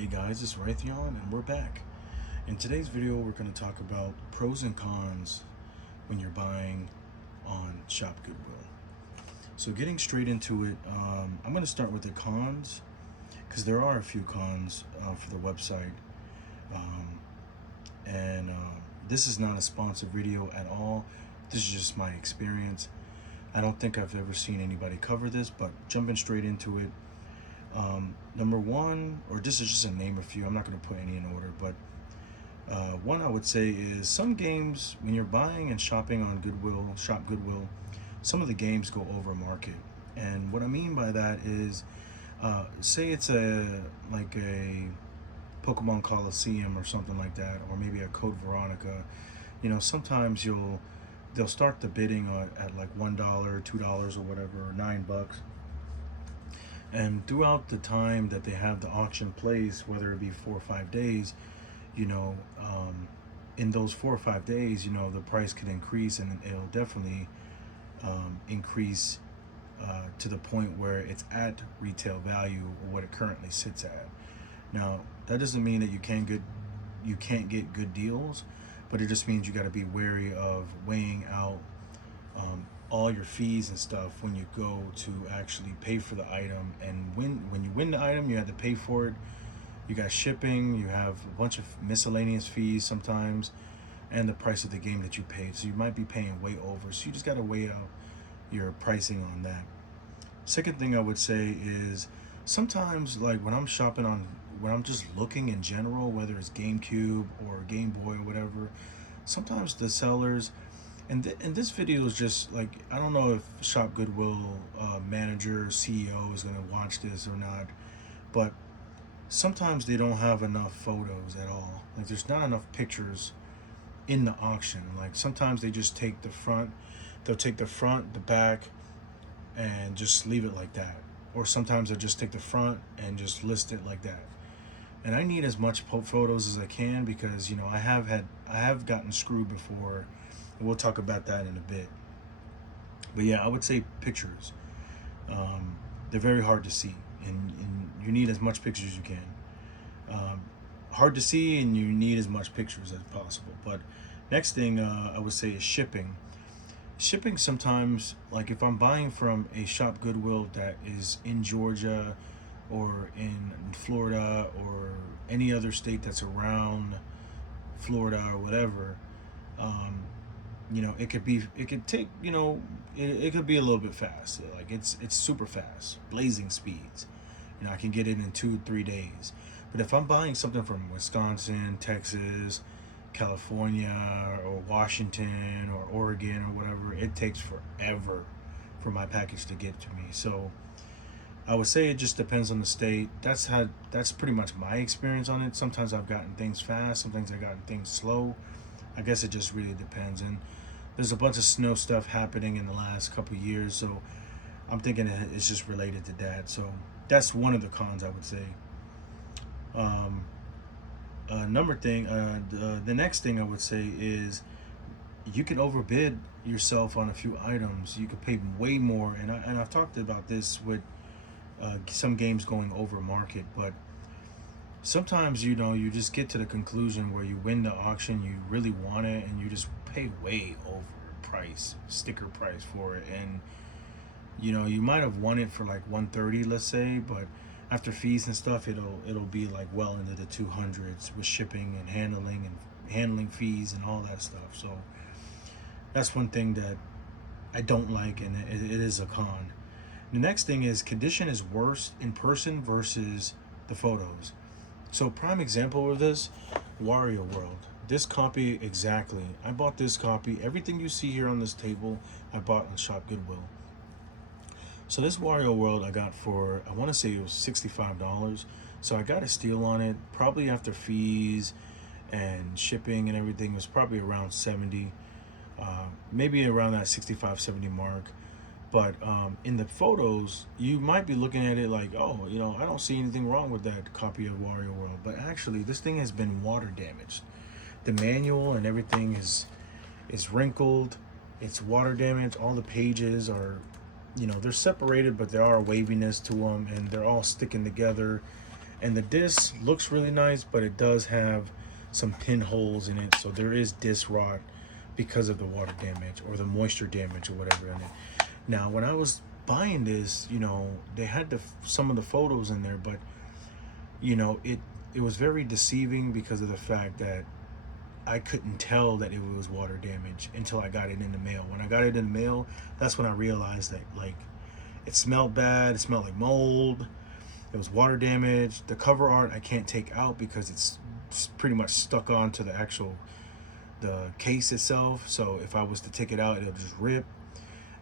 Hey guys, it's Raytheon and we're back. In today's video, we're going to talk about pros and cons when you're buying on Shop Goodwill. So getting straight into it, I'm going to start with the cons because there are a few cons for the website. And this is not a sponsored video at all. This is just my experience. I don't think I've ever seen anybody cover this, but jumping straight into it. Number one, or this is just a name a few, I'm not going to put any in order, but one I would say is some games, when you're buying and shopping on Goodwill, Shop Goodwill, some of the games go over market. And what I mean by that is, say it's like a Pokemon Coliseum or something like that, or maybe a Code Veronica. Sometimes they'll start the bidding at like $1, $2 or whatever, or $9. And throughout the time that they have the auction place, whether it be 4 or 5 days, in those 4 or 5 days, the price could increase, and it'll definitely increase to the point where it's at retail value or what it currently sits at. Now, that doesn't mean that you can't get good deals, but it just means you got to be wary of weighing out all your fees and stuff when you go to actually pay for the item. And when you win the item, you have to pay for it. You got shipping, you have a bunch of miscellaneous fees sometimes, and the price of the game that you paid. So you might be paying way over. So you just got to weigh out your pricing on that. Second thing I would say is sometimes, like when I'm just looking in general, whether it's GameCube or Game Boy or whatever, sometimes the sellers, and this video is just like, I don't know if Shop Goodwill manager, CEO is going to watch this or not, but sometimes they don't have enough photos at all. Like there's not enough pictures in the auction. Like sometimes they just take the front, they'll take the front, the back, and just leave it like that. Or sometimes they'll just take the front and just list it like that. And I need as much photos as I can because I have gotten screwed before, and we'll talk about that in a bit. But yeah, I would say pictures. They're very hard to see, and you need as much pictures as you can. Hard to see, and you need as much pictures as possible. But next thing I would say is shipping. Shipping sometimes, like if I'm buying from a Shop Goodwill that is in Georgia or in Florida or any other state that's around Florida or whatever, it could take, it could be a little bit fast. Like it's super fast, blazing speeds. I can get it in 2-3 days. But if I'm buying something from Wisconsin, Texas, California, or Washington, or Oregon, or whatever, it takes forever for my package to get to me. So I would say it just depends on the state. That's pretty much my experience on it. Sometimes I've gotten things fast, sometimes I've gotten things slow. I guess it just really depends. And there's a bunch of snow stuff happening in the last couple of years, so I'm thinking it's just related to that. So that's one of the cons, I would say. The next thing I would say is you can overbid yourself on a few items. You could pay way more, and I've talked about this with some games going over market, but sometimes you just get to the conclusion where you win the auction, you really want it, and you just pay way over sticker price for it, and you might have won it for like 130, let's say, but after fees and stuff, it'll be like well into the 200s with shipping and handling fees and all that stuff. So that's one thing that I don't like, and it is a con. The next thing is condition is worse in person versus the photos. So prime example of this, Wario World. This copy exactly. I bought this copy. Everything you see here on this table, I bought on Shop Goodwill. So this Wario World I got for, I want to say it was $65. So I got a steal on it. Probably after fees and shipping and everything, it was probably around 70. Maybe around that 65, 70 mark. But in the photos, you might be looking at it like, oh, I don't see anything wrong with that copy of Wario World. But actually, this thing has been water damaged. The manual and everything is wrinkled. It's water damaged. All the pages are, they're separated, but there are waviness to them, and they're all sticking together. And the disc looks really nice, but it does have some pinholes in it, so there is disc rot because of the water damage or the moisture damage or whatever in it. Now, when I was buying this, they had some of the photos in there, but it was very deceiving because of the fact that I couldn't tell that it was water damage until I got it in the mail. When I got it in the mail, that's when I realized that, like, it smelled bad. It smelled like mold. It was water damage. The cover art I can't take out because it's pretty much stuck onto the case itself. So if I was to take it out, it'll just rip.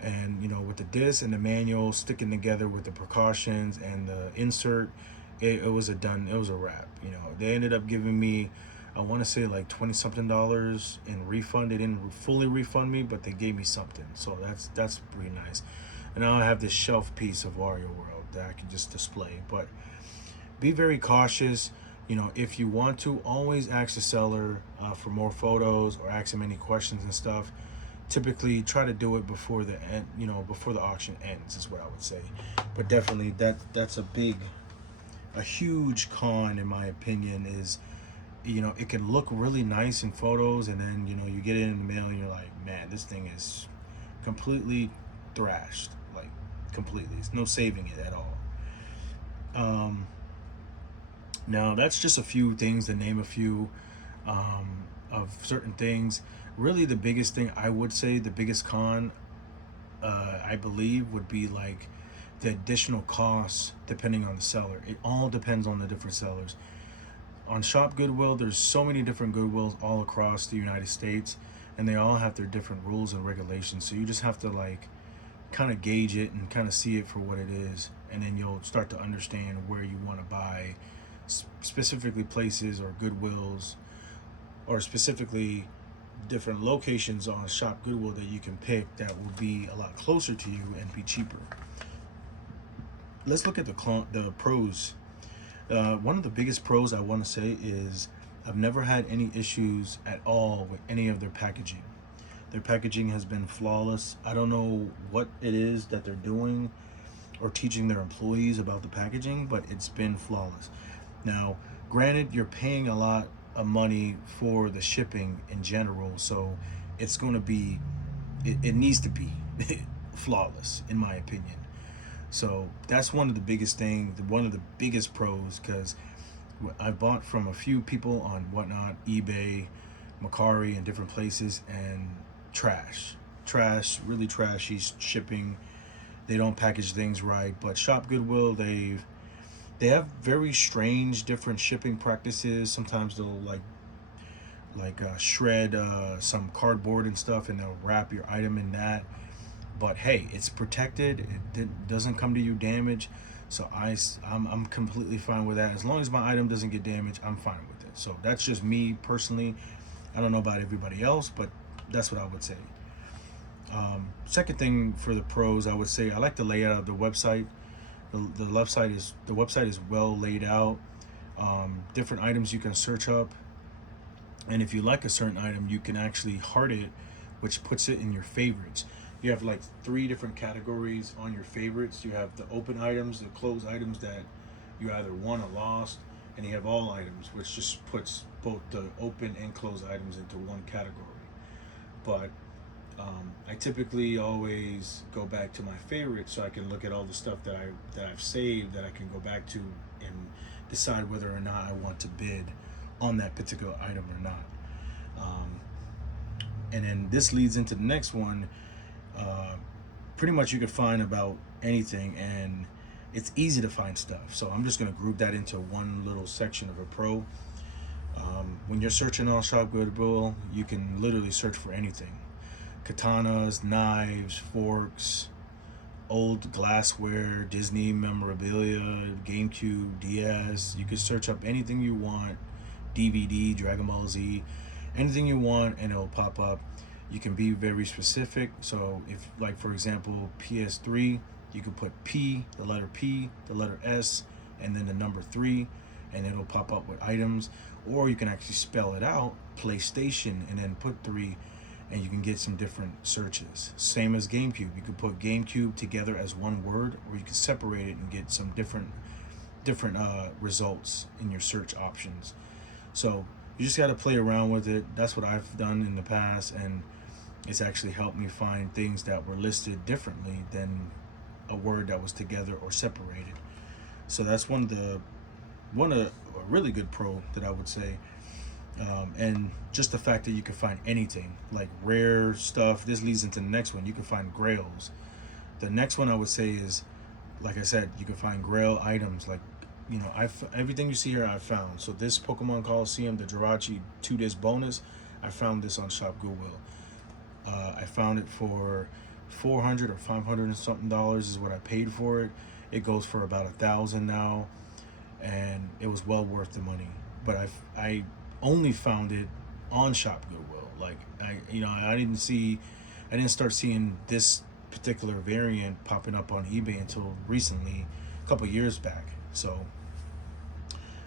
And with the disc and the manual sticking together with the precautions and the insert, it was a wrap. They ended up giving me, I want to say, like $20 something in refund. They didn't fully refund me, but they gave me something. So that's pretty nice. And now I have this shelf piece of Wario World that I can just display. But be very cautious. If you want to, always ask the seller for more photos or ask him any questions and stuff. Typically try to do it before the end, before the auction ends is what I would say. But definitely that's a huge con in my opinion is, it can look really nice in photos, and then you get it in the mail and you're like, man, this thing is completely thrashed, like completely. There's no saving it at all. Now that's just a few things, to name a few of certain things. Really, the biggest thing I would say, the biggest con, I believe, would be like the additional costs depending on the seller. It all depends on the different sellers. On Shop Goodwill, there's so many different Goodwills all across the United States, and they all have their different rules and regulations. So you just have to like kind of gauge it and kind of see it for what it is, and then you'll start to understand where you want to buy, specifically places or Goodwills, or specifically different locations on Shop Goodwill that you can pick that will be a lot closer to you and be cheaper. Let's look at the pros. One of the biggest pros I want to say is I've never had any issues at all with any of their packaging. Their packaging has been flawless. I don't know what it is that they're doing or teaching their employees about the packaging, but it's been flawless. Now, granted, you're paying a lot of money for the shipping in general, so it's going to be, it needs to be flawless in my opinion. So that's one of the biggest things, one of the biggest pros, because I bought from a few people on Whatnot, eBay, Mercari, and different places, and trash, really trashy shipping. They don't package things right. But Shop Goodwill, they have very strange different shipping practices. Sometimes they'll shred some cardboard and stuff, and they'll wrap your item in that. But hey, it's protected. It doesn't come to you damaged. So I'm completely fine with that. As long as my item doesn't get damaged, I'm fine with it. So that's just me personally. I don't know about everybody else, but that's what I would say. Second thing for the pros, I would say I like the layout of the website. The website is well laid out. Different items you can search up, and if you like a certain item, you can actually heart it, which puts it in your favorites. You have like 3 different categories on your favorites. You have the open items, the closed items that you either won or lost, and you have all items, which just puts both the open and closed items into one category. But I typically always go back to my favorites so I can look at all the stuff that I've saved, that I can go back to and decide whether or not I want to bid on that particular item or not. And then this leads into the next one. Pretty much you could find about anything, and it's easy to find stuff. So I'm just going to group that into one little section of a pro. When you're searching on Shop Goodwill, you can literally search for anything. Katanas, knives, forks, old glassware, Disney memorabilia, GameCube, DS. You can search up anything you want, DVD, Dragon Ball Z, anything you want, and it'll pop up. You can be very specific. So if, like, for example, PS3, you can put P, the letter P, the letter S, and then the number 3, and it'll pop up with items. Or you can actually spell it out, PlayStation, and then put 3, and you can get some different searches. Same as GameCube. You could put GameCube together as one word, or you can separate it and get some different different results in your search options. So you just got to play around with it. That's what I've done in the past, and it's actually helped me find things that were listed differently than a word that was together or separated. So that's a really good pro that I would say. And just the fact that you can find anything like rare stuff. This leads into the next one. You can find grails. The next one I would say is, like I said, you can find grail items. Like, everything you see here I found. So this Pokemon Coliseum, the Jirachi 2-disc bonus, I found this on Shop Goodwill. I found it for $400 or $500 and something is what I paid for it. It goes for about $1,000 now, and it was well worth the money. But I only found it on Shop Goodwill. Like, I didn't start seeing this particular variant popping up on eBay until recently, a couple years back. So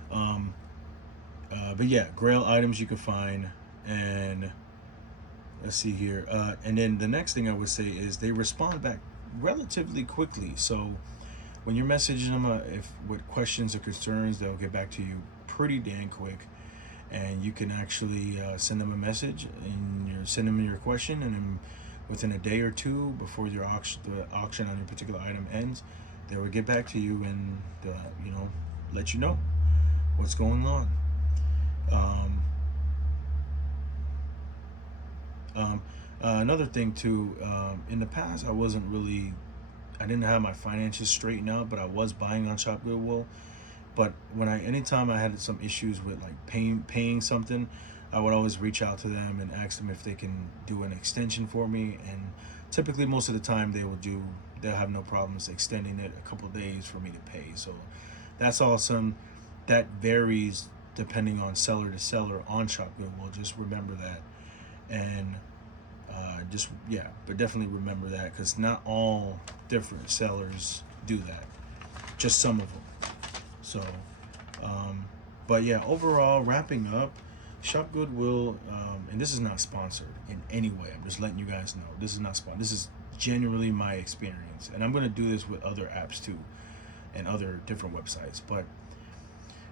but yeah, grail items you can find. And let's see here, and then the next thing I would say is they respond back relatively quickly. So when you're messaging them, if with questions or concerns, they'll get back to you pretty dang quick. And you can actually send them a message, and you send them your question, and then within a day or two before the auction on your particular item ends, they will get back to you and let you know what's going on. Another thing too, in the past I didn't have my finances straightened out, but I was buying on Shop Goodwill. But anytime I had some issues with like paying something, I would always reach out to them and ask them if they can do an extension for me. And typically most of the time they'll have no problems extending it a couple days for me to pay. So that's awesome. That varies depending on seller to seller on Shop Goodwill. Just remember that. And but definitely remember that, because not all different sellers do that, just some of them. So but yeah, overall, wrapping up, Shop Goodwill, and this is not sponsored in any way, I'm just letting you guys know, this is not sponsored, this is genuinely my experience, and I'm going to do this with other apps too and other different websites. But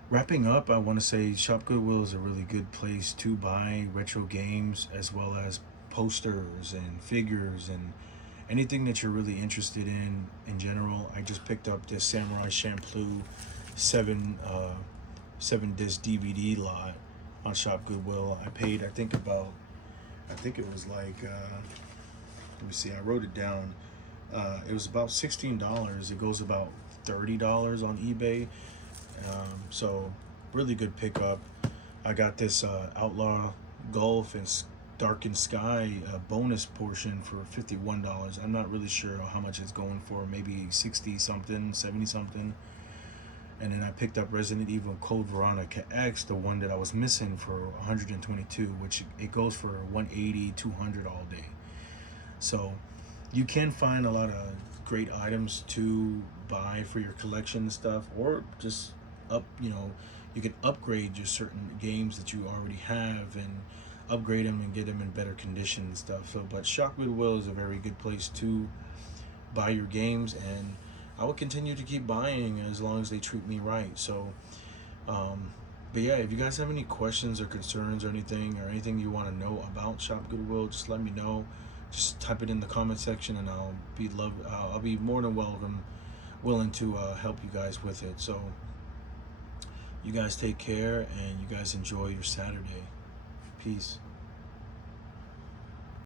wrapping up, I want to say Shop Goodwill is a really good place to buy retro games, as well as posters and figures and anything that you're really interested in general. I just picked up this Samurai Champloo 7-disc DVD lot on Shop Goodwill. I paid, I think it was like, let me see, I wrote it down. It was about $16. It goes about $30 on eBay. So really good pickup. I got this Outlaw Golf and Darkened Sky bonus portion for $51. I'm not really sure how much it's going for, maybe 60 something, 70 something. And then I picked up Resident Evil Code Veronica X, the one that I was missing, for 122, which it goes for 180, 200 all day. So you can find a lot of great items to buy for your collection and stuff, or just you can upgrade your certain games that you already have and upgrade them and get them in better condition and stuff. So, but Shop Goodwill is a very good place to buy your games, and I will continue to keep buying as long as they treat me right. So, but yeah, if you guys have any questions or concerns or anything you want to know about Shop Goodwill, just let me know. Just type it in the comment section, and I'll be more than willing to help you guys with it. So, you guys take care, and you guys enjoy your Saturday. Peace.